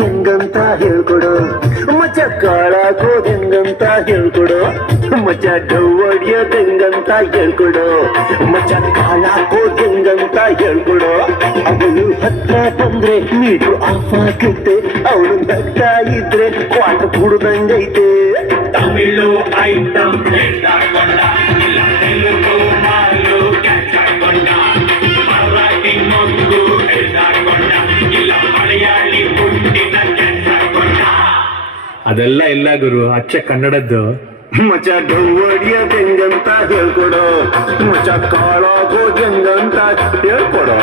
ಹೆಂಗಂತ ಹೇಳ್ಕೊಡು ಮಚ್ಚ ಕಾಳಾಕೋದ್ ಹೆಂಗಂತ ಹೇಳ್ಕೊಡು ಮಚ್ಚ ಡವ್ವಡಿಯೋದ್ ಹೆಂಗಂತ ಹೇಳ್ಕೊಡು ಮಚ್ಚ ಕಾಳಾಕೋದ್ ಹೆಂಗಂತ ಹೇಳ್ಕೊಡು ಅವಳು ಹತ್ರ ಬಂದ್ರೆ ಮೀಟ್ರು ಆಫ್ ಆಗುತ್ತೆ ಅವಳು ನಗ್ತಾ ಇದ್ರೆ ಕ್ವಾರ್ಟರ್ ಕುಡ್ದಂಗೈತೆ ತಮಿಳು ಐಟಮ್ ಅದೆಲ್ಲ ಇಲ್ಲ ಗುರು, ಅಚ್ಚ ಕನ್ನಡದ್ದು. ಮಚ್ಚ ಡವ್ವಡಿಯೋದ್ ಹೆಂಗಂತ ಹೇಳ್ಕೊಡು ಮಚ್ಚ ಕಾಳಾಕೋದ್ ಹೆಂಗಂತ ಹೇಳ್ಕೊಡು.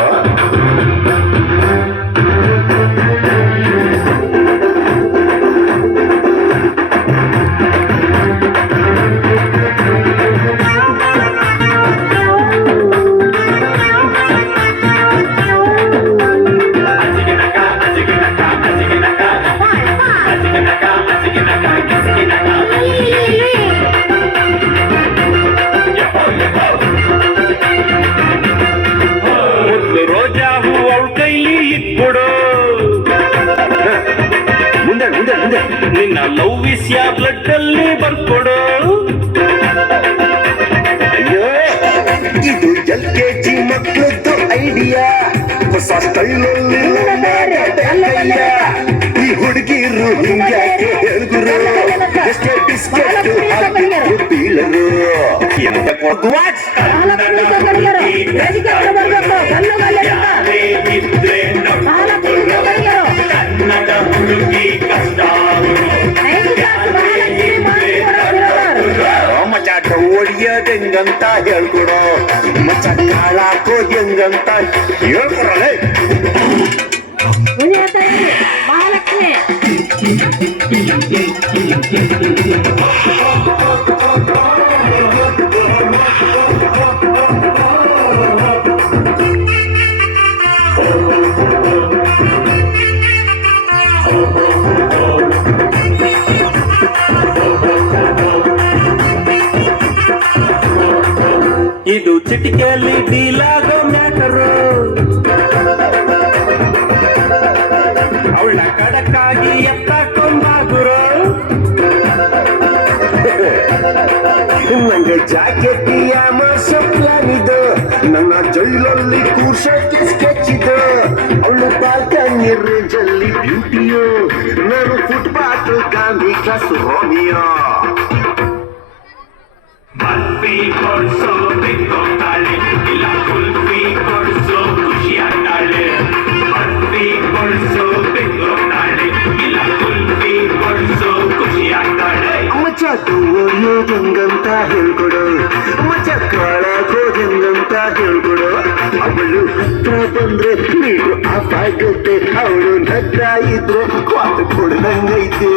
ರೋಜಾ ಹೂ ಅವಳ ಕೈಲಿ ಇಟ್ಬಿಡು, ಮುಂದೆ ಮುಂದೆ ಮುಂದೆ ನಿನ್ನ ಲವ್ ವಿಷಯ ಬ್ಲಡ್ ಅಲ್ಲಿ ಬರ್ಕೊಡು. ಅಯ್ಯೋ ಇದು LKG ಮಕ್ಕಳದ್ದು ಐಡಿಯಾ, ಹೊಸ ಸ್ಟೈಲಲ್ಲಿ ಈ ಹುಡುಗಿರು ಹಿಂಗ್ಯಾಕೆ ಹೇಳ್ಗುರು, ಎಷ್ಟೇ ಬಿಸ್ಕೆಟ್ ಬೀಳರು ಎಂತ ಕೊಡ್ವಾಚ್ ಕನ್ನಡ ಹುಡುಗಿ ಕಷ್ಟ ಮಚ್ಚ ಡವ್ವಡಿಯೋದ್ ಹೆಂಗಂತ ಹೇಳ್ಕೊಡು ಮಚ್ಚ ಕಾಳಾಕೋದ್ ಹೆಂಗಂತ ಹೇಳ್ಕೊಡಲೇ. ಮಹಾಲಕ್ಷ್ಮಿ ಇದು ಚಿಟಿಕೆಯಲ್ಲಿ ಡೀಲಾಗೋ ಮ್ಯಾಟರು, ಅವಳ ಕಡಕ್ಕಾಗಿ ಎತ್ತಾಕೊಂಬಾಗುರು. ನಂಗೆ ಜಾಕೆಟಿಯ ಪ್ಲಾನ್ ಇದು, ನನ್ನ ಜೈಲಲ್ಲಿ ಕೂರ್ಸೋಕೆ ಸ್ಕೆಚ್ ಇದು. ಅವಳು ಬಾಲ್ಕನಿ ರೇಂಜಲ್ಲಿ ಬ್ಯೂಟಿಯೋ, ನಾನು footpath Gandhi class Romeo. Barfi ಕೊಡ್ಸೋ ಬೆಕ್ಕೋತಾಳೆ, ಇಲ್ಲ ಕುಲ್ಫಿ ಕೊಡ್ಸೋ ಖುಷಿಯಾಗ್ತಾಳೆ. ಬರ್ಫಿ ಕೊಡ್ಸೋ ಬೆಕ್ಕೋತಾಳೆ, ಇಲ್ಲ ಕುಲ್ಫಿ ಕೊಡ್ಸೋ ಖುಷಿಯಾಗ್ತಾಳೆ. ಮಚ್ಚ ಡವ್ವಡಿಯೋದ್ ಹೆಂಗಂತ ಹೇಳ್ಕೊಡು ಮಚ್ಚ ಕಾಳಾಕೋದ್ ಹೆಂಗಂತ ಹೇಳ್ಕೊಡು. ಅವಳು ಹತ್ರ ಬಂದ್ರೆ ಮೀಟ್ರು ಆಫ್ ಆಗುತ್ತೆ, ಅವಳು ನಗ್ತಾ ಇದ್ರೆ ಕ್ವಾರ್ಟರ್ ಕುಡ್ದಂಗೈತೆ.